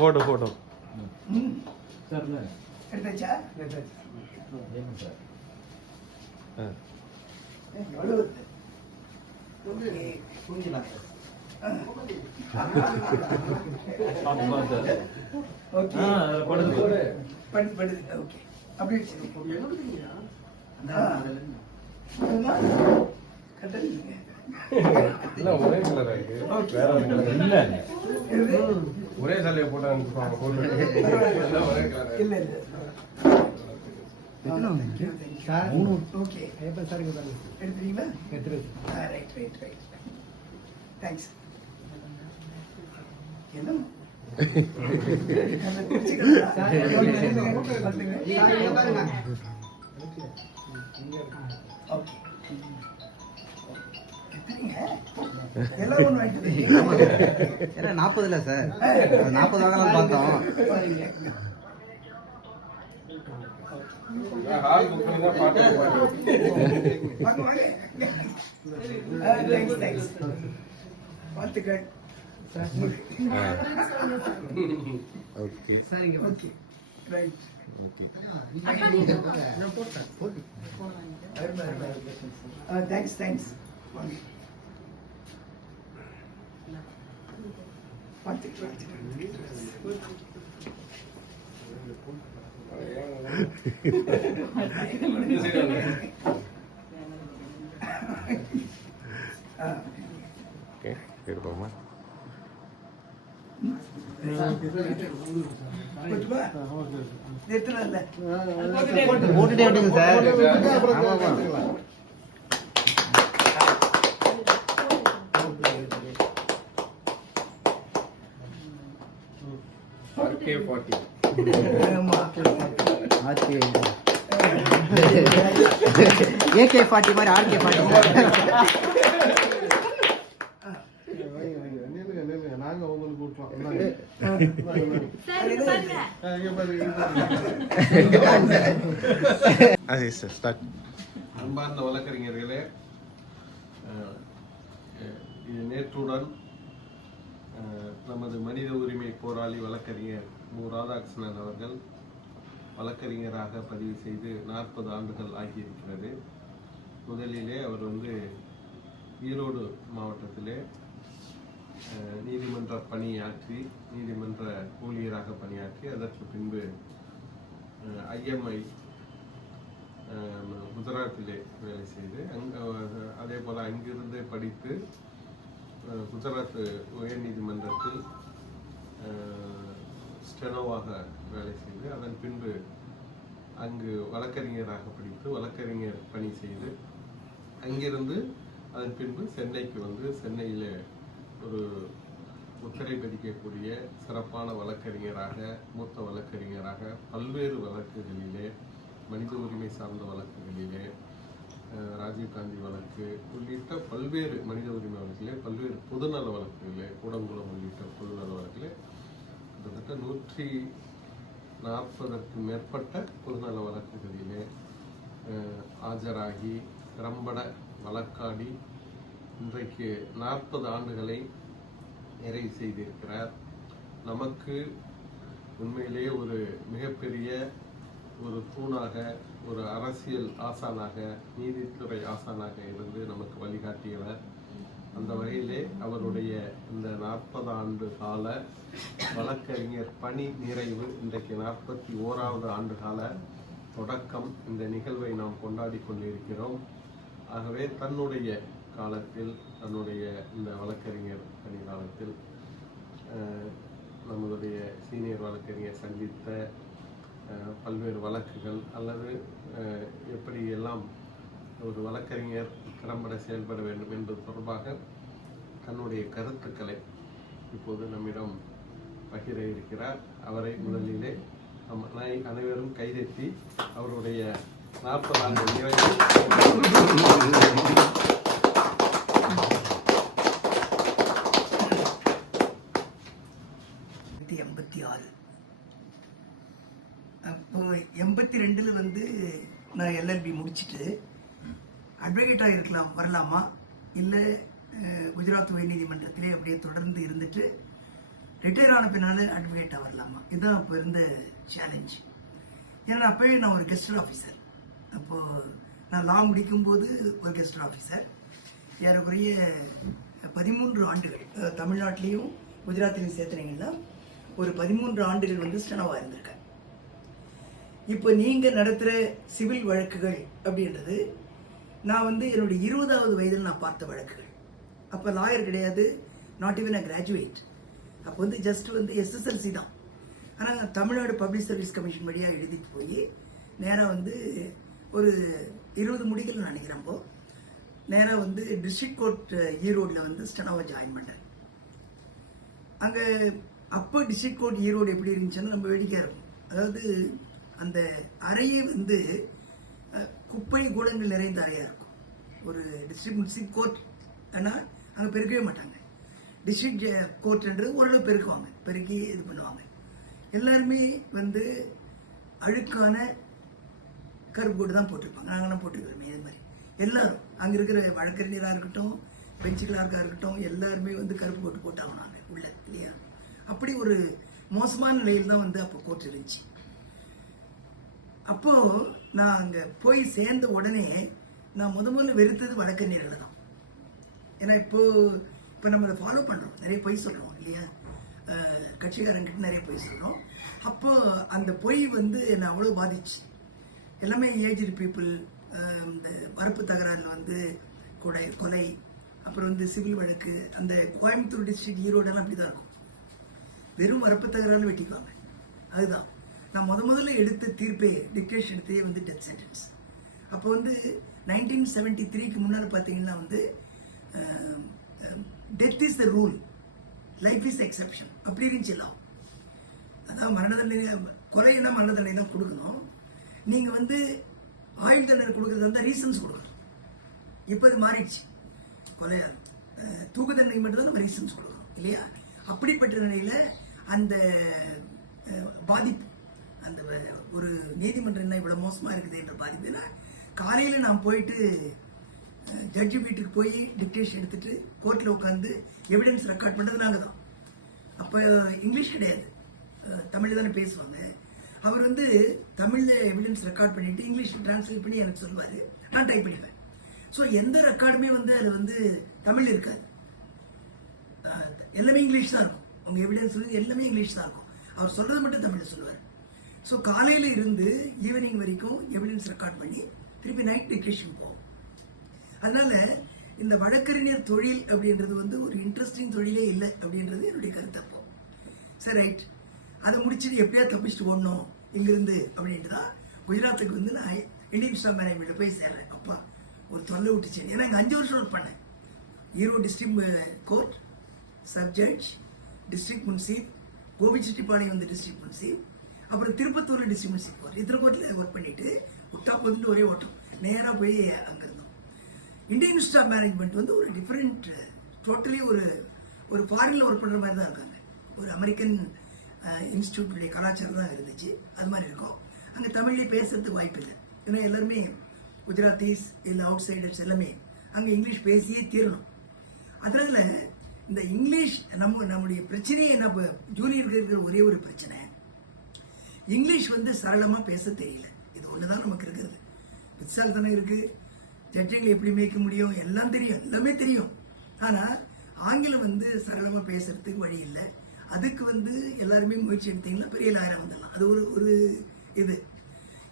Photo photo எடுத்தாச்சா? ஒரே சாலையை போட்டாங்க. எல்லாம் 40 இல்ல சார், 40 வாங்கலாம் பார்த்தோம். தேங்க்ஸ். இருப்போமா? போட்டுட்டே விட்டுங்க சார். AK40 மாதிரி RK40 நாங்க உங்களுக்கு விட்டுறோம். அன்பார்ந்த வழக்கறிஞர்களே, இது நேற்றுடன் நமது மனித உரிமை போராளி வழக்கறிஞர் மு. ராதாகிருஷ்ணன் அவர்கள் வழக்கறிஞராக பதிவு செய்து 40 ஆண்டுகள் ஆகியிருக்கிறது. முதலிலே அவர் ஈரோடு மாவட்டத்திலே நீதிமன்ற பணியாற்றி, நீதிமன்ற ஊழியராக பணியாற்றி, அதற்கு பின்பு IMI குஜராத்திலே வேலை செய்து அதே போல் அங்கிருந்து படித்து குஜராத் உயர் நீதிமன்றத்தில் ஸ்டெனோவாக வேலை செய்து, அதன் பின்பு அங்கு வழக்கறிஞராக படித்து வழக்கறிஞர் பணி செய்து, அங்கிருந்து அதன் பின்பு சென்னைக்கு சென்னையில் ஒரு முத்திரை பதிக்கக்கூடிய சிறப்பான வழக்கறிஞராக, மூத்த வழக்கறிஞராக பல்வேறு வழக்குகளிலே, மனித உரிமை சார்ந்த வழக்குகளிலே, ராஜீவ்காந்தி வழக்கு உள்ளிட்ட பல்வேறு மனித உரிமை வழக்கிலே, பல்வேறு பொதுநல வழக்குகளிலே, கூடங்குளம் உள்ளிட்ட பொதுநல வழக்கிலே கிட்டத்தட்ட 140க்கும் மேற்பட்ட பொதுநல வழக்குகளிலே ஆஜராகி திறம்பட வழக்காடி இன்றைக்கு 40 ஆண்டுகளை நிறைவு செய்திருக்கிறார். நமக்கு உண்மையிலேயே ஒரு மிகப்பெரிய ஒரு தூணாக, ஒரு அரசியல் ஆசானாக, நீதித்துறை ஆசானாக இருந்து நமக்கு வழிகாட்டியவர். அந்த வகையிலே அவருடைய இந்த 40 ஆண்டு கால வழக்கறிஞர் பணி நிறைவு, இன்றைக்கு 41வது ஆண்டு கால தொடக்கம். இந்த நிகழ்வை நாம் கொண்டாடி கொண்டிருக்கிறோம். ஆகவே தன்னுடைய காலத்தில், தன்னுடைய இந்த வழக்கறிஞர் பணி காலத்தில் நம்மளுடைய சீனியர் வழக்கறிஞர் சந்தித்த பல்வேறு வழக்குகள் அல்லது எப்படி எல்லாம் ஒரு வழக்கறிஞர் திறம்பட செயல்பட வேண்டும் என்பது தொடர்பாக தன்னுடைய கருத்துக்களை இப்போது நம்மிடம் பகிர இருக்கிறார். அவரை முதலிலே அனைவரும் கைதட்டி அவருடைய 40 ஆண்டு நிறைவு 1986 அப்போ 82 நான் LLB முடிச்சுட்டு அட்வொகேட்டாக வரலாமா இல்லை குஜராத் உயர்நீதிமன்றத்திலே அப்படியே தொடர்ந்து இருந்துட்டு ரிட்டையர் ஆன பின்னால அட்வொகேட்டாக வரலாமா, இதுதான் அப்போ இருந்த சேலஞ்ச். ஏன்னா அப்போவே நான் ஒரு கெஸ்ட் ஆஃபீஸர். அப்போது நான் லா முடிக்கும்போது ஒரு கெஸ்ட் ஆஃபீஸர். ஏறக்குறைய 13 ஆண்டுகள் தமிழ்நாட்டிலையும் குஜராத்திலையும் சேர்த்துனீங்கன்னா ஒரு 13 ஆண்டுகள் வந்து ஸ்டெனோவாக இருந்திருக்கேன். இப்போ நீங்கள் நடத்துகிற சிவில் வழக்குகள் அப்படின்றது நான் வந்து என்னுடைய 20வது வயதில் நான் பார்த்த வழக்குகள். அப்போ லாயர் கிடையாது, நாட் ஈவன் அ கிராஜுவேட். அப்போ வந்து ஜஸ்ட் வந்து எஸ்எஸ்எல்சி தான். ஆனால் தமிழ்நாடு பப்ளிக் சர்வீஸ் கமிஷன் வழியாக எழுதிட்டு போய் நேராக வந்து ஒரு 20 முடிகள் நினைக்கிறேன். அப்போ நேராக வந்து டிஸ்ட்ரிக்ட் கோர்ட் ஈரோடில் வந்து ஸ்டெனோவை ஜாயின் பண்ணுறேன். அங்கே அப்போ டிஸ்ட்ரிக்ட் கோர்ட் ஈரோடு எப்படி இருந்துச்சுன்னா நம்ம வேடிக்கையாக இருக்கும். அதாவது அந்த அறையே வந்து குப்பை கூடங்கள் நிறைந்த அறையாக இருக்கும். ஒரு டிஸ்ட்ரிக்ட் கோர்ட் ஆனால் அங்கே பெருக்கவே மாட்டாங்க. டிஸ்ட்ரிக்ட் கோர்ட்ன்றது ஓரளவு பெருக்குவாங்க, பெருக்கி இது பண்ணுவாங்க. எல்லாருமே வந்து அழுக்கான கருப்பு கோட்டு தான் போட்டிருப்பாங்க. நாங்கள்லாம் போட்டிருக்கிறோமே இது மாதிரி. எல்லாரும் அங்கே இருக்கிற வழக்கறிஞராக இருக்கட்டும், பெஞ்சு கிளார்க்காக இருக்கட்டும், எல்லாருமே வந்து கருப்பு கோட்டு போட்டாங்க நாங்கள் உள்ள, இல்லையா? அப்படி ஒரு மோசமான நிலையில் தான் வந்து அப்போ கோர்ட் இருந்துச்சு. அப்போது நான் அங்கே போய் சேர்ந்த உடனே நான் முதல்ல வெறுத்தது வழக்கறிஞர்களை தான். ஏன்னா இப்போ நம்ம அதை ஃபாலோ பண்ணுறோம், நிறைய பொய் சொல்கிறோம், இல்லையா? கட்சிக்காரங்கிட்ட நிறைய பொய் சொல்கிறோம். அப்போது அந்த பொய் வந்து என்னை அவ்வளோ பாதிச்சு. எல்லாமே ஏஜ்டு பீப்புள். இந்த வரப்பு தகராறில் வந்து கொலை, அப்புறம் வந்து சிவில் வழக்கு. அந்த கோயம்புத்தூர் டிஸ்ட்ரிக்ட் ஈரோடெல்லாம் அப்படி தான் இருக்கும். வெறும் வரப்பு தகராறில் வெட்டிக்குவாங்க. அதுதான் நான் முதல்ல எடுத்த தீர்ப்பே, டிக்டேஷன் எடுத்தே வந்து டெத் சென்டென்ஸ். அப்போ வந்து 1973க்கு முன்னால் பார்த்தீங்கன்னா வந்து death is the rule, life is exception அப்படி இருந்துச்சு எல்லாம். அதாவது மரண தண்டனை, கொலைன்னா மரண தண்டனை தான் கொடுக்கணும். நீங்கள் வந்து ஆயுள் தண்டனை கொடுக்குறது வந்து ரீசன்ஸ் கொடுக்கணும். இப்போ அது மாறிடுச்சு. கொலையா தூக்கு தண்டனை மட்டும் தான் நம்ம ரீசன்ஸ் கொடுக்கணும், இல்லையா? அப்படிப்பட்ட நிலையில் அந்த பாதிப்பு, அந்த ஒரு நீதிமன்றம் என்ன இவ்வளோ மோசமாக இருக்குது என்ற பாதிப்பு. ஏன்னா காலையில் நான் போயிட்டு ஜட்ஜி வீட்டுக்கு போய் டிக்டேஷன் எடுத்துகிட்டு கோர்ட்டில் உட்காந்து எவிடன்ஸ் ரெக்கார்ட் பண்ணுறது நாங்கள் தான். அப்போ இங்கிலீஷ் கிடையாது, தமிழ் தானே பேசுவாங்க. அவர் வந்து தமிழில் எவிடன்ஸ் ரெக்கார்ட் பண்ணிவிட்டு இங்கிலீஷில் டிரான்ஸ்லேட் பண்ணி எனக்கு சொல்லுவார், நான் டைப் பண்ணிப்பேன். ஸோ எந்த ரெக்கார்டுமே வந்து அது வந்து தமிழ் இருக்காது, எல்லாமே இங்கிலீஷ் தான் இருக்கும். உங்கள் எவிடன்ஸ் வந்து எல்லாமே இங்கிலீஷ் தான் இருக்கும். அவர் சொல்கிறது மட்டும் தமிழில் சொல்லுவார். ஸோ காலையில் இருந்து ஈவினிங் வரைக்கும் எவிடன்ஸ் ரெக்கார்ட் பண்ணி திருப்பி நைட் டிக்டேஷன் போகும். அதனால இந்த வழக்கறிஞர் தொழில் அப்படின்றது வந்து ஒரு இன்ட்ரெஸ்டிங் தொழிலே இல்லை அப்படின்றது என்னுடைய கருத்து. அப்போ சரி, ரைட், அதை முடிச்சுட்டு எப்படியா தப்பிச்சுட்டு ஓடணும் இங்கிருந்து அப்படின்ட்டு தான் குஜராத்துக்கு வந்து நான் இந்தியன் இன்ஸ்டிடியூட் ஆஃப் மேனேஜ்மெண்ட்டில் போய் சேர்றேன். அப்பா ஒரு தொல்லை விட்டுச்சு. ஏன்னா இங்கே 5 வருஷம் ஒர்க் பண்ணேன். Erode district court, sub judge, district munsif, Gobichettipalayam வந்து டிஸ்ட்ரிக்ட் முன்சீப், அப்புறம் திருப்பத்தூர் டிஸ்ட்ரிக்ட் முன்சீப் கோர்ட். இத்தனை கோர்ட்டில் ஒர்க் பண்ணிட்டு விட்டா போதுட்டு ஒரே ஓட்டம் நேராக போய் அங்கே இருந்தோம். இந்தியன் இன்ஸ்டிடியூட் ஆஃப் மேனேஜ்மெண்ட் வந்து ஒரு டிஃப்ரெண்ட், டோட்டலி ஒரு ஃபாரினில் ஒர்க் பண்ணுற மாதிரி தான் இருக்காங்க. ஒரு அமெரிக்கன் இன்ஸ்டியூட்டுடைய கலாச்சாரம் தான் இருந்துச்சு. அது மாதிரி இருக்கும். அங்கே தமிழ்லேயே பேசுறதுக்கு வாய்ப்பு இல்லை. ஏன்னா எல்லாருமே குஜராத்தீஸ் இல்லை அவுட் சைடர்ஸ் எல்லாமே அங்கே இங்கிலீஷ் பேசியே தீரணும். அதனால் இந்த இங்கிலீஷ் நம்முடைய பிரச்சனையே என்ன, இப்போ ஜூனியருக்கு இருக்கிற ஒரே ஒரு பிரச்சனை, இங்கிலீஷ் வந்து சரளமாக பேச தெரியல. இது ஒன்று தான் நமக்கு இருக்கிறது. புத்திசாலித்தனம் இருக்குது, ஜட்ஜிங்களை எப்படி மேய்க்க முடியும் எல்லாம் தெரியும், எல்லாமே தெரியும். ஆனால் ஆங்கிலம் வந்து சரளமாக பேசுறதுக்கு வழி இல்லை. அதுக்கு வந்து எல்லாருமே முயற்சி எடுத்தீங்கன்னா பெரிய லாயராக வந்துடலாம். அது ஒரு இது.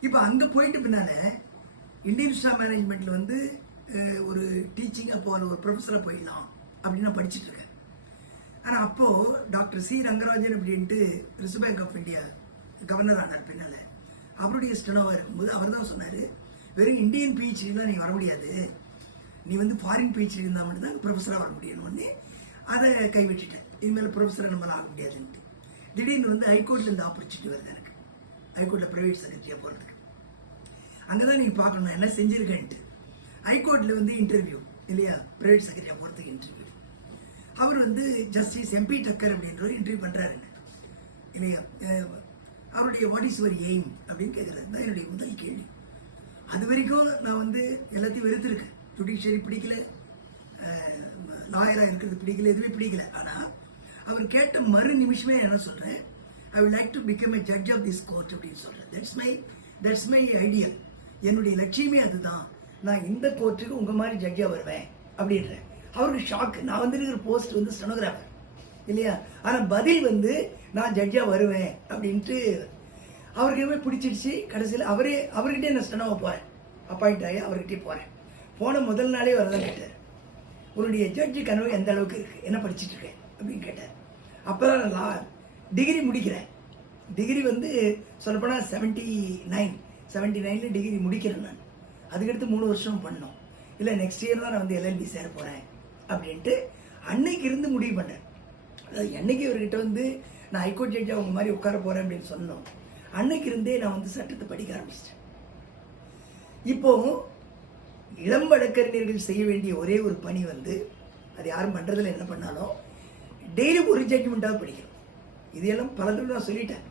இப்போ அங்கே போயிட்டு பின்னால் இந்தியன் இன்ஸ்டிடியூட் ஆஃப் மேனேஜ்மெண்ட்டில் வந்து ஒரு டீச்சிங்காக போகிற ஒரு ப்ரொஃபஸராக போயிடலாம் அப்படின்னு நான் படிச்சுட்டு இருக்கேன். ஆனால் அப்போது டாக்டர் சி ரங்கராஜன் அப்படின்ட்டு Reserve Bank of India governor ஆனார். பின்னால் அவருடைய ஸ்டெனோவாக இருக்கும்போது அவர் தான் சொன்னார், வெறும் இந்தியன் பிஹெச்டிலாம் நீ வர முடியாது, நீ வந்து ஃபாரின் பிஹெச்டி இருந்தால் மட்டும்தான் ப்ரொஃபஸராக வர முடியணும்னு அதை கைவிட்டுட்டேன். இனிமேல் ப்ரொஃபஸரை நம்மளால் ஆக முடியாதுன்ட்டு. திடீர்னு வந்து ஹைகோர்ட்டில் இந்த ஆப்பர்ச்சுனிட்டி வருது எனக்கு, ஹைகோர்ட்டில் ப்ரைவேட் செக்ரட்டரியாக போகிறதுக்கு. அங்கே தான் நீங்கள் பார்க்கணும் என்ன செஞ்சுருக்கேன்ட்டு. ஹைகோர்ட்டில் வந்து இன்டர்வியூ, இல்லையா, ப்ரைவேட் செக்ரட்டரியாக போகிறதுக்கு இன்டர்வியூ. அவர் வந்து ஜஸ்டிஸ் எம்பி டக்கர் அப்படின்ற இன்டர்வியூ பண்ணுறாரு, இல்லையா? அவருடைய வாட் இஸ் யுவர் எய்ம் அப்படின்னு கேட்குறது தான் என்னுடைய முதல் கேள்வி. அது வரைக்கும் நான் வந்து எல்லாத்தையும் வெறுத்துருக்கேன். ஜுடிஷியரி பிடிக்கல, லாயராக இருக்கிறது பிடிக்கல, எதுவுமே பிடிக்கல. ஆனால் அவர் கேட்ட மறு நிமிஷமே என்ன சொல்கிறேன், I would like to become a judge of this court அப்படின்னு சொல்கிறேன். That's my ideal. என்னுடைய லட்சியமே அதுதான். நான் இந்த கோர்ட்டுக்கு உங்கள் மாதிரி ஜட்ஜாக வருவேன் அப்படின்றேன். அவருக்கு ஷாக்கு. நான் வந்துருக்கிற போஸ்ட் வந்து ஸ்டெனோகிராஃபர் இல்லையா, ஆனால் பதில் வந்து நான் ஜட்ஜாக வருவேன் அப்படின்ட்டு அவருக்குமே பிடிச்சிடுச்சு. கடைசியில் அவர்கிட்டே நான் ஸ்டெனோவை போகிறேன், அப்பாயிண்ட் ஆகி அவர்கிட்டே போகிறேன். போன முதல் நாளே வரதான் கேட்டார், உன்னுடைய ஜட்ஜு கனவு எந்த அளவுக்கு இருக்குது, என்ன படிச்சுட்டு இருக்கேன் அப்படின்னு கேட்டார். அப்போ தான் நான் டிகிரி முடிக்கிறேன். டிகிரி வந்து சொல்லப்போனால் 79 டிகிரி முடிக்கிறேன் நான். அதுக்கடுத்து 3 வருஷம் பண்ணோம். இல்லை நெக்ஸ்ட் இயர் தான் நான் வந்து LLB சேர போகிறேன் அப்படின்ட்டு அன்னைக்கு இருந்து முடிவு பண்ணேன். அதாவது என்னைக்கு இவர்கிட்ட வந்து நான் ஹைகோர்ட் ஜட்ஜாக அவங்க மாதிரி உட்கார போகிறேன் அப்படின்னு சொன்னோம், அன்னைக்கு இருந்தே நான் வந்து சட்டத்தை படிக்க ஆரம்பிச்சிட்டேன். இப்போ இளம் வழக்கறிஞர்கள் செய்ய வேண்டிய ஒரே ஒரு பணி வந்து, அது யாரும் பண்ணுறதில்ல, என்ன பண்ணாலும் டெய்லி ஒரு ஜட்ஜ்மெண்ட்டாக படிக்கணும். இதையெல்லாம் பல தடவை நான் சொல்லிட்டேன்.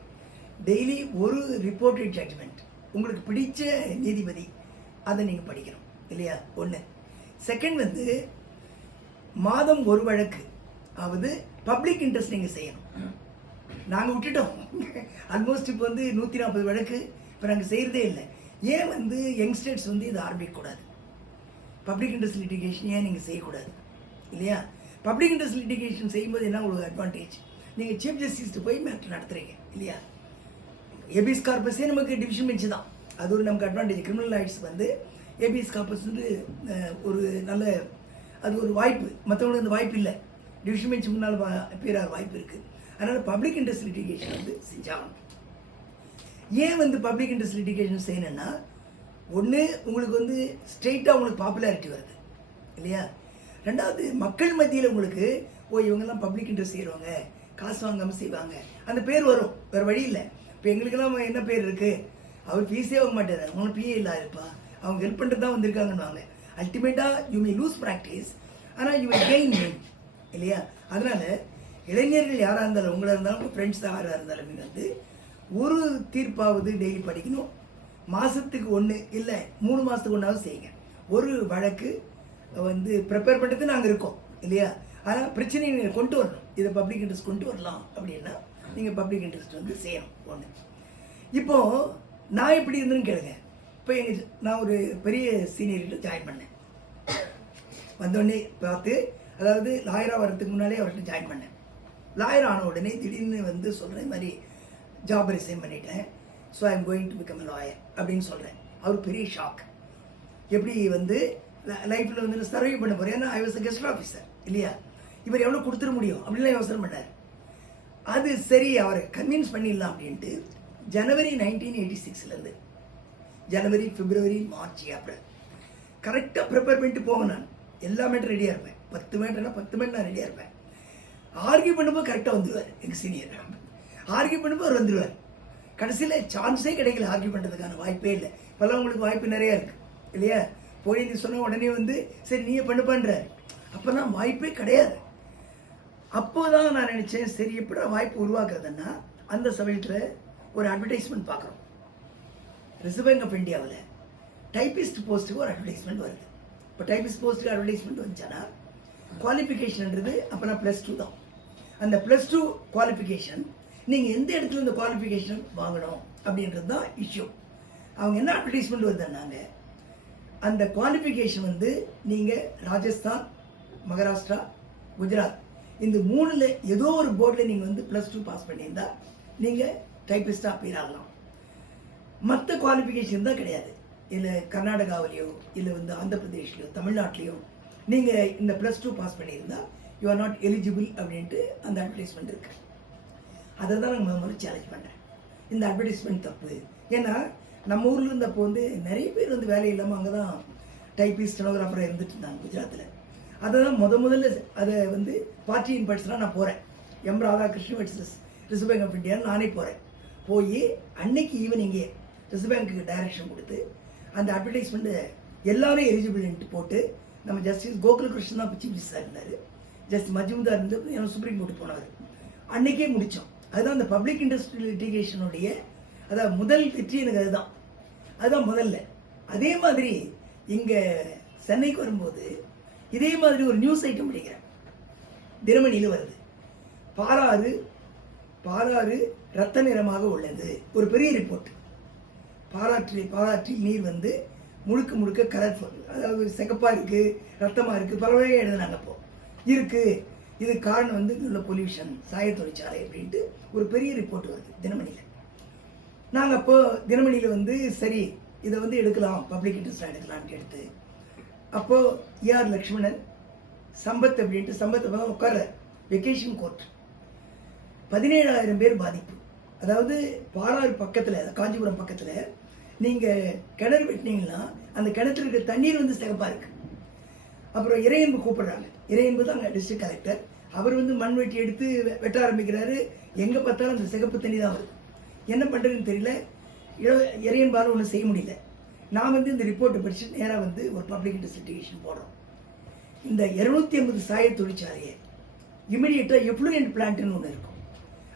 டெய்லி ஒரு ரிப்போர்ட்டட் ஜட்ஜ்மெண்ட், உங்களுக்கு பிடிச்ச நீதிபதி, அதை நீங்கள் படிக்கணும் இல்லையா, ஒன்று. செகண்ட் வந்து மாதம் ஒரு வழக்கு ஆவது பப்ளிக் இன்ட்ரெஸ்ட் நீங்கள் செய்யணும். நாங்கள் விட்டுட்டோம். ஆல்மோஸ்ட் இப்போ வந்து 140 வழக்கு இப்போ நாங்கள் செய்கிறதே இல்லை. ஏன் வந்து யங்ஸ்டர்ஸ் வந்து இதை ஆரம்பிக்கக்கூடாது, பப்ளிக் இன்ட்ரெஸ்ட் லிட்டிகேஷன் ஏன் நீங்கள் செய்யக்கூடாது இல்லையா? பப்ளிக் இன்ட்ரெஸ்ட் லிட்டிகேஷன் செய்யும்போது என்ன உங்களுக்கு அட்வான்டேஜ், நீங்கள் சீஃப் ஜஸ்டிஸ்ட்டு போய் மேட்டர் நடத்துகிறீங்க இல்லையா. ஏபிஎஸ் கார்பஸே நமக்கு டிவிஷன் பெஞ்சு தான், அது ஒரு நமக்கு அட்வான்டேஜ். கிரிமினல் ரைட்ஸ் வந்து ஏபிஎஸ் கார்பஸ் வந்து ஒரு நல்ல, அது ஒரு வாய்ப்பு. மற்றவங்களுக்கு அந்த வாய்ப்பு இல்லை, டிவிஷன் பெஞ்ச் முன்னால் பேராக வாய்ப்பு இருக்குது. அதனால் பப்ளிக் இன்ட்ரெஸ்ட் லிட்டிகேஷன் வந்து செஞ்சாகணும். ஏன் வந்து பப்ளிக் இன்ட்ரெஸ்ட் லிட்டிகேஷன் செய்யணும்னா, ஒன்று உங்களுக்கு வந்து ஸ்ட்ரெயிட்டாக உங்களுக்கு பாப்புலாரிட்டி வருது இல்லையா. ரெண்டாவது மக்கள் மத்தியில் உங்களுக்கு இவங்கெல்லாம் பப்ளிக் இன்ட்ரெஸ்ட் செய்கிறவங்க, காசு வாங்காமல் செய்வாங்க, அந்த பேர் வரும். வேறு வழி இல்லை. இப்போ எங்களுக்கெல்லாம் என்ன பேர் இருக்குது, அவர் ஃபீஸே வாங்க மாட்டார், அவங்களும் பிஏ இல்லாருப்பா, அவங்க ஹெல்ப் பண்ணுறது தான் வந்திருக்காங்கன்னுவாங்க. அல்டிமேட்டாக யூ மே லூஸ் ப்ராக்டிஸ், ஆனால் யூ மே கெயின் நேம் இல்லையா. அதனால் இளைஞர்கள் யாராக இருந்தாலும், உங்களாக இருந்தாலும், உங்கள் ஃப்ரெண்ட்ஸ் யாராக இருந்தாலும் வந்து ஒரு தீர்ப்பாவது டெய்லி படிக்கணும். மாதத்துக்கு 1 இல்லை 3 மாதத்துக்கு 1ஆவது செய்யுங்க. ஒரு வழக்கு வந்து ப்ரிப்பேர் பண்ணுறது நாங்கள் இருக்கோம் இல்லையா. ஆனால் பிரச்சனையை நீங்கள் கொண்டு வரணும், இதை பப்ளிக் இன்ட்ரெஸ்ட் கொண்டு வரலாம் அப்படின்னா நீங்கள் பப்ளிக் இன்ட்ரெஸ்ட் வந்து செய்யணும். ஒன்று. இப்போது நான் எப்படி இருந்தேன்னு கேளுங்க. இப்போ நான் ஒரு பெரிய சீனியர்கிட்ட ஜாயின் பண்ணேன். வந்தோடனே பார்த்து, அதாவது லாயராக வர்றதுக்கு முன்னாலே அவர்கிட்ட ஜாயின் பண்ணேன். லாயர் ஆன உடனே திடீர்னு வந்து சொல்கிறேன், மாதிரி ஜாப் ரிசைன் பண்ணிட்டேன், so I am going to become a lawyer அப்படின்னு சொல்கிறேன். அவர் பெரிய ஷாக். எப்படி வந்து லைஃப்பில் வந்து சர்வை பண்ண போகிறேன், ஏன்னா I was a guest officer இல்லையா, இவர் எவ்வளோ கொடுத்துட முடியும் அப்படின்லாம் யோசனை பண்ணார். அது சரி, அவரை கன்வின்ஸ் பண்ணிடலாம் அப்படின்ட்டு ஜனவரி 1986 ஜனவரி, பிப்ரவரி, மார்ச், ஏப்ரல் கரெக்டாக ப்ரிப்பேர் பண்ணிட்டு போவேன். நான் எல்லா மேட்டரும் ரெடியாக இருப்பேன். 10 மேட்டர்னா 10 மேட்டர் நான் ரெடியாக இருப்பேன். ஆர்கியூ பண்ணும்போது கரெக்டாக வந்துடுவார் எங்கள் சீனியர். ஆர்கியூ பண்ணும்போது அவர் வந்துடுவார். கடைசியில் சான்ஸே கிடைக்கல, ஆர்கியூ பண்ணுறதுக்கான வாய்ப்பே இல்லை. இப்போல்லாம் உங்களுக்கு வாய்ப்பு நிறையா இருக்குது இல்லையா. போய் நீ சொன்ன உடனே வந்து சரி நீயே பண்ணுறாரு. அப்போ தான் வாய்ப்பே கிடையாது. அப்போ தான் நான் நினச்சேன், சரி எப்படா வாய்ப்பு உருவாக்குறதுன்னா, அந்த சமயத்தில் ஒரு அட்வர்டைஸ்மெண்ட் பார்க்குறோம். ரிசர்வ் பேங்க் ஆஃப் இந்தியாவில் டைப்பிஸ்ட் போஸ்ட்டுக்கு ஒரு அட்வர்டைஸ்மெண்ட் வருது. இப்போ டைப்பிஸ்ட் போஸ்ட்டுக்கு அட்வர்டைஸ்மெண்ட் வந்துச்சுன்னா குவாலிஃபிகேஷன்ன்றது அப்போனா +2 தான். அந்த +2 குவாலிஃபிகேஷன் நீங்கள் எந்த இடத்துல இந்த குவாலிஃபிகேஷன் வாங்கணும் அப்படின்றது தான் இஷ்யூ. அவங்க என்ன அட்வர்டைஸ்மெண்ட் வருதுன்னாங்க, அந்த குவாலிஃபிகேஷன் வந்து நீங்கள் ராஜஸ்தான், மகாராஷ்டிரா, குஜராத் இந்த 3ல் ஏதோ ஒரு போர்டில் நீங்கள் வந்து +2 பாஸ் பண்ணியிருந்தா நீங்கள் டைப்பிஸ்டாக அப்பியர் ஆகலாம். மற்ற குவாலிஃபிகேஷன் தான் கிடையாது. இல்லை கர்நாடகாவிலையோ இல்லை வந்து ஆந்திர பிரதேஷ்லையோ தமிழ்நாட்டிலையோ நீங்கள் இந்த +2 பாஸ் பண்ணியிருந்தா யூ ஆர் நாட் எலிஜிபிள் அப்படின்ட்டு அந்த அட்வர்டைஸ்மெண்ட் இருக்குது. அதை தான் நான் முதல்ல சேலஞ்ச் பண்ணுறேன். இந்த அட்வர்டைஸ்மெண்ட் தப்பு. ஏன்னா நம்ம ஊரில் இருந்தப்போ வந்து நிறைய பேர் வந்து வேலை இல்லாமல் அங்கே தான் டைப்பிஸ்ட், ஸ்டெனோகிராஃபராக இருந்துட்டு இருந்தாங்க குஜராத்தில். அதை தான் முதல்ல அதை வந்து பார்ட்டி இன் பர்சனாக நான் போகிறேன். M Radhakrishnan versus Reserve Bank of இந்தியான்னு நானே போகிறேன். போய் அன்னைக்கு ஈவினிங்கே ரிசர்வ் பேங்க்குக்கு டைரக்ஷன் கொடுத்து அந்த அட்வர்டைஸ்மெண்ட்டு எல்லாரும் எலிஜிபிள்ன்ட்டு போட்டு, நம்ம ஜஸ்டிஸ் கோகுலகிருஷ்ணன் தான் சீஃப் ஜஸ்டிஸாக இருந்தார், ஜஸ்டிஸ் மஜும்தார் இருந்து எனக்கு சுப்ரீம் கோர்ட்டு போனவர். அன்றைக்கே முடித்தோம். அதுதான் அந்த பப்ளிக் இன்ட்ரெஸ்ட் லிட்டிகேஷனுடைய அதாவது முதல் வெற்றி எனக்கு அதுதான் முதல்ல. அதே மாதிரி இங்கே சென்னைக்கு வரும்போது இதே மாதிரி ஒரு நியூஸ் ஐட்டம் படிக்கிறேன், தினமணியில் வருது. பாலாறு ரத்த நிறமாக உள்ளது. ஒரு பெரிய ரிப்போர்ட். பாலாற்றில் நீர் வந்து முழுக்க கலர்ஃபுல், அதாவது சிகப்பா இருக்கு, ரத்தமா இருக்கு, பல வகையாக எழுதுனாங்க. அப்போ இருக்கு, இது காரணம் வந்து உள்ள பொல்யூஷன், சாய தொழிற்சாலை அப்படின்ட்டு ஒரு பெரிய ரிப்போர்ட் வருது தினமணியில். நாங்கள் அப்போ தினமணியில் வந்து சரி இதை வந்து எடுக்கலாம், பப்ளிக் இன்ட்ரெஸ்டாக எடுக்கலான்ட்டு எடுத்து, அப்போ ER லக்ஷ்மணன் சம்பத் அப்படின்ட்டு சம்பத்தை உட்கார வெக்கேஷன் கோர்ட் 17,000 பேர் பாதிப்பு. அதாவது பாலாறு பக்கத்தில், காஞ்சிபுரம் பக்கத்தில் நீங்கள் கிணறு வெட்டினீங்கன்னா அந்த கிணத்துல இருக்க தண்ணீர் வந்து சிகப்பாக இருக்கு. அப்புறம் இறையன்பு கூப்பிடுறாங்க. இறையன்பு தான் அங்கே டிஸ்ட்ரிக்ட் கலெக்டர். அவர் வந்து மண் வெட்டி எடுத்து வெட்ட ஆரம்பிக்கிறாரு. எங்கே பார்த்தாலும் அந்த சிகப்பு தண்ணி தான் வருது. என்ன பண்ணுறதுன்னு தெரியல. இறையன்பால் ஒன்றும் செய்ய முடியல. நான் வந்து இந்த ரிப்போர்ட்டை படித்து நேராக வந்து ஒரு பப்ளிக் இன்வெஸ்டிகேஷன் போடுறோம். இந்த 250 சாய தொழிற்சாலையை இமிடியேட்டாக எஃப்ளூயன்ட் பிளான்ட்னு ஒன்று இருக்கும்.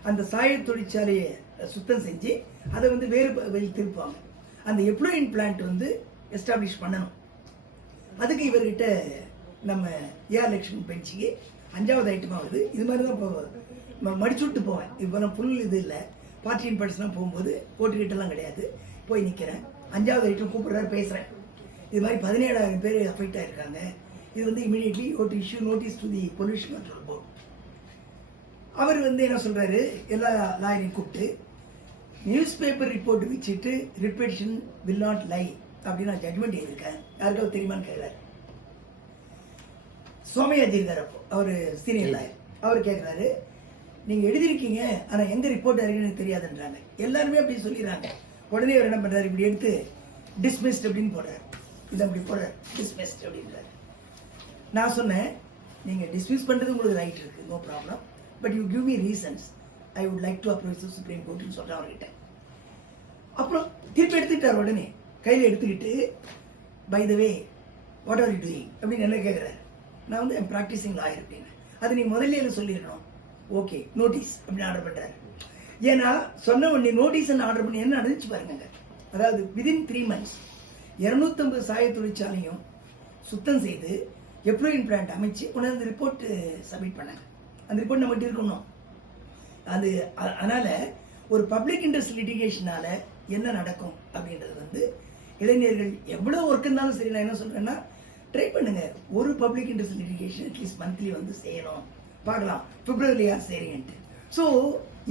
அந்த சாய தொழிற்சாலையை சுத்தம் செஞ்சு அதை வந்து வேறு வெளி திருப்புவாங்க. அந்த எஃப்ளூயன்ட் பிளான்ட் வந்து எஸ்டாப்ளிஷ் பண்ணணும். அதுக்கு இவர்கிட்ட நம்ம ER லக்ஷ்மணன் பெஞ்சுக்கு 5வது ஐட்டமாக வருது. இது மாதிரி தான் மடிச்சு விட்டு போவேன். இப்போ நான் ஃபுல் இது இல்லை, பார்ட்டி இன் பர்சனாக போகும்போது ஓட்டுக்கிட்டலாம் கிடையாது. போய் நிற்கிறேன். 5வது ஐட்டம் கூப்பிடுறாரு, பேசுகிறேன். இது மாதிரி 17,000 பேர் அஃபெக்ட் ஆகிருக்காங்க. இது வந்து immediately issue notice to the pollution control board. அவர் வந்து என்ன சொல்கிறாரு, எல்லா லாயரையும் கூப்பிட்டு நியூஸ் பேப்பர் ரிப்போர்ட் வச்சுட்டு ரிப்பீட்டேஷன் வில் நாட் லை அப்படின்னு நான் ஜட்மெண்ட் எழுதியிருக்கேன். யாருக்காவது தெரியுமான்னு கேட்குறாரு. சோமயாஜி இருக்கார், அப்போ அவர் சீனியர் லாயர். அவர் கேட்குறாரு, நீங்கள் எழுதியிருக்கீங்க ஆனால் எங்கே ரிப்போர்ட் இருக்குன்னு தெரியாதுன்றாங்க. எல்லாருமே அப்படி சொல்லிடுறாங்க. உடனே அவர் என்ன பண்ணுறாரு, இப்படி எடுத்து டிஸ்மிஸ்ட் அப்படின்னு போடுறாரு. இது அப்படி போடுறாரு, டிஸ்மிஸ்ட் அப்படின்றாரு. நான் சொன்னேன், நீங்கள் டிஸ்மிஸ் பண்ணுறது உங்களுக்கு ரைட் இருக்குது, no problem, but you give me reasons, I would like to approach the supreme கோர்ட்னு சொல்கிறேன் அவர்கிட்ட. அப்புறம் திருப்பி எடுத்துக்கிட்டார். உடனே கையில் எடுத்துக்கிட்டு, by the way what are you doing அப்படின்னு என்ன கேட்குறாரு. நான் வந்து ஐம் ப்ராக்டிசிங் லாயர் அப்படின்னு. அது நீ முதல்ல சொல்லிடணும். ஓகே நோட்டீஸ் அப்படின்னு ஆர்டர் பண்ணுறாரு. ஏன்னா சொன்ன உடனே நோட்டீஸ் ஆர்டர் பண்ணி என்ன நடந்துச்சு பாருங்க. அதாவது விதின் 3 months 250 சாய தொழிற்சாலையும் சுத்தம் செய்து எஃப்ளூயன்ட் பிளான்ட் அமைச்சு உடனே அந்த ரிப்போர்ட் சப்மிட் பண்ணாங்க. அந்த ரிப்போர்ட் நம்மகிட்ட இருக்கணும். அது அதனால ஒரு பப்ளிக் இன்ட்ரெஸ்ட் லிட்டிகேஷனால என்ன நடக்கும் அப்படின்றது வந்து இளைஞர்கள் எவ்வளோ ஒர்க் இருந்தாலும் சரி, நான் என்ன சொல்றேன்னா ட்ரை பண்ணுங்க. ஒரு public interest litigation at least monthly வந்து செய்யணும், பார்க்கலாம் பிப்ரவரியா சரிங்கன்ட்டு. ஸோ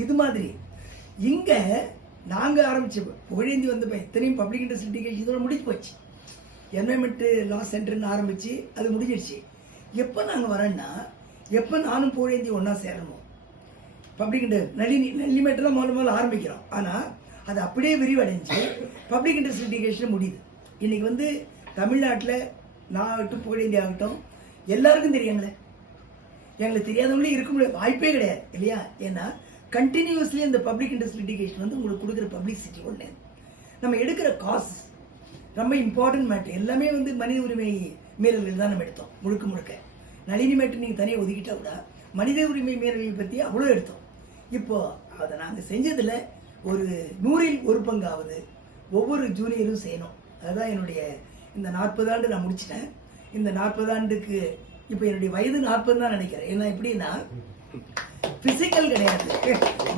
இது மாதிரி இங்கே நாங்கள் ஆரம்பிச்ச புகழேந்தி வந்து எத்தனையும் பப்ளிக் இன்ட்ரெஸ்ட் லிட்டிகேஷன் இதோட முடிஞ்சு போச்சு. என்வைரன்மெண்ட் லா சென்டர்னு ஆரம்பிச்சு அது முடிஞ்சிடுச்சு. எப்போ நாங்கள் வரோன்னா, எப்போ நானும் புகழேந்தி ஒன்றா சேரணும், பப்ளிக் இன்ட்ரெஸ்ட் நெல்லிமேட்டர் தான் முதல்ல ஆரம்பிக்கிறோம். ஆனால் அது அப்படியே விரிவடைஞ்சு பப்ளிக் இன்ட்ரெஸ்ட் லிட்டிகேஷன் முடியுது. இன்னைக்கு வந்து தமிழ்நாட்டில் நான் ஆகட்டும் புகழேந்தி ஆகட்டும் எல்லாருக்கும் தெரியுங்களே, எங்களுக்கு தெரியாதவங்களே இருக்க முடியாது, வாய்ப்பே கிடையாது இல்லையா? ஏன்னா கண்டினியூஸ்லி இந்த பப்ளிக் இன்ட்ரெஸ்ட் லிட்டிகேஷன் வந்து உங்களுக்கு கொடுக்குற பப்ளிசிட்டி ஒன்று, நம்ம எடுக்கிற காசு ரொம்ப இம்பார்ட்டன்ட் மேட்டர். எல்லாமே வந்து மனித உரிமை மீறல்கள் தான் நம்ம எடுத்தோம் முழுக்க. நளினி மேட்டர் நீங்கள் தனியாக ஒதுக்கிட்டா கூட மனித உரிமை மீறல்கள் பற்றி அவ்வளோ எடுத்தோம். இப்போ அதை நாங்கள் செஞ்சதில் ஒரு 100ல் 1 பங்காவது ஒவ்வொரு ஜூனியரும் செய்யணும். அதுதான் என்னுடைய இந்த 40 ஆண்டு நான் முடிச்சிட்டேன். இந்த 40 ஆண்டுக்கு இப்போ என்னுடைய வயது 40 தான் நினைக்கிறேன். ஏன்னா எப்படின்னா பிசிக்கல் கிடையாது,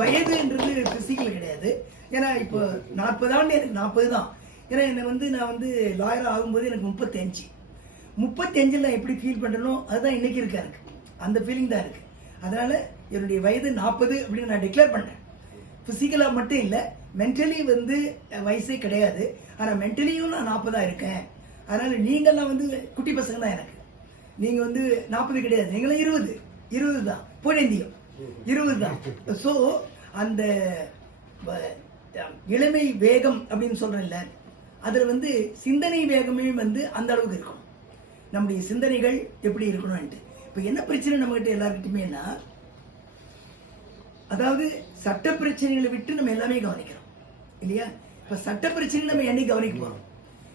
வயதுன்றது பிசிக்கல் கிடையாது. ஏன்னா இப்போ 40 ஆண்டு எனக்கு 40 தான். ஏன்னா என்னை வந்து நான் வந்து லாயர் ஆகும்போது எனக்கு 35 நான் எப்படி ஃபீல் பண்ணுறனோ அதுதான் இன்னைக்கு இருக்கா இருக்கு, அந்த ஃபீலிங் தான் இருக்கு. அதனால என்னுடைய வயது 40 அப்படின்னு நான் டிக்ளேர் பண்ணுறேன். ஃபிசிக்கலாக மட்டும் இல்லை, மென்டலி வந்து வயசே கிடையாது. ஆனால் மென்டலியும் நான் 40 இருக்கேன். அதனால நீங்கள்லாம் வந்து குட்டி பசங்க தான் எனக்கு. நீங்கள் வந்து 40 கிடையாது, நீங்களும் 20 தான். புகழேந்தியும் 20 தான். ஸோ அந்த இளமை வேகம் அப்படின்னு சொல்றேன்ல, அதில் வந்து சிந்தனை வேகமே வந்து அந்த அளவுக்கு இருக்கணும். நம்முடைய சிந்தனைகள் எப்படி இருக்கணும்ட்டு. இப்போ என்ன பிரச்சனை நம்மகிட்ட எல்லாருக்கிட்டுமேனா, அதாவது சட்ட பிரச்சனைகளை விட்டு நம்ம எல்லாமே கவனிக்கிறோம் இல்லையா? இப்போ சட்ட பிரச்சனை நம்ம என்னைக்கு கவனிக்க போகிறோம்?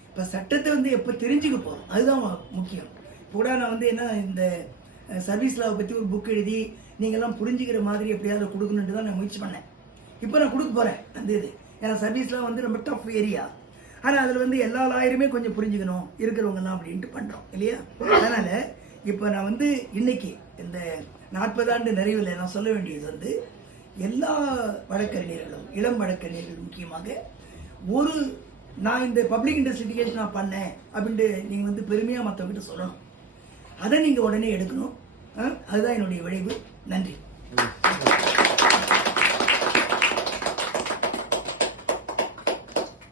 இப்போ சட்டத்தை வந்து எப்போ தெரிஞ்சுக்க போகிறோம், அதுதான் முக்கியம். கூட நான் வந்து என்ன இந்த சர்வீஸ் லாவை பற்றி ஒரு புக் எழுதி நீங்கள்லாம் புரிஞ்சுக்கிற மாதிரி எப்படியாவது கொடுக்கணுன்ட்டு தான் நான் முயற்சி பண்ணேன். இப்போ நான் கொடுக்க போகிறேன் அந்த இது. ஏன்னா சர்வீஸ் லா வந்து ரொம்ப டஃப் ஏரியா. ஆனால் அதில் வந்து எல்லா லாயருமே கொஞ்சம் புரிஞ்சுக்கணும் இருக்கிறவங்கலாம் அப்படின்ட்டு பண்ணுறோம் இல்லையா? அதனால் இப்போ நான் வந்து இன்னைக்கு இந்த 40 ஆண்டு நிறைவில் நான் சொல்ல வேண்டியது வந்து எல்லா வழக்கறிஞர்களும் இளம் வழக்கறிஞர்கள் முக்கியமாக நான் இந்த பப்ளிக் இன்ட்ரெஸ்ட் லிட்டிகேஷன் நான் பண்ணேன் அப்படின்ட்டு நீங்கள் வந்து பெருமையாக மற்றவங்கிட்ட சொல்லணும். அதை நீங்கள் உடனே எடுக்கணும். அதுதான் என்னுடைய விளைவு. நன்றி.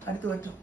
அடுத்த வருஷம்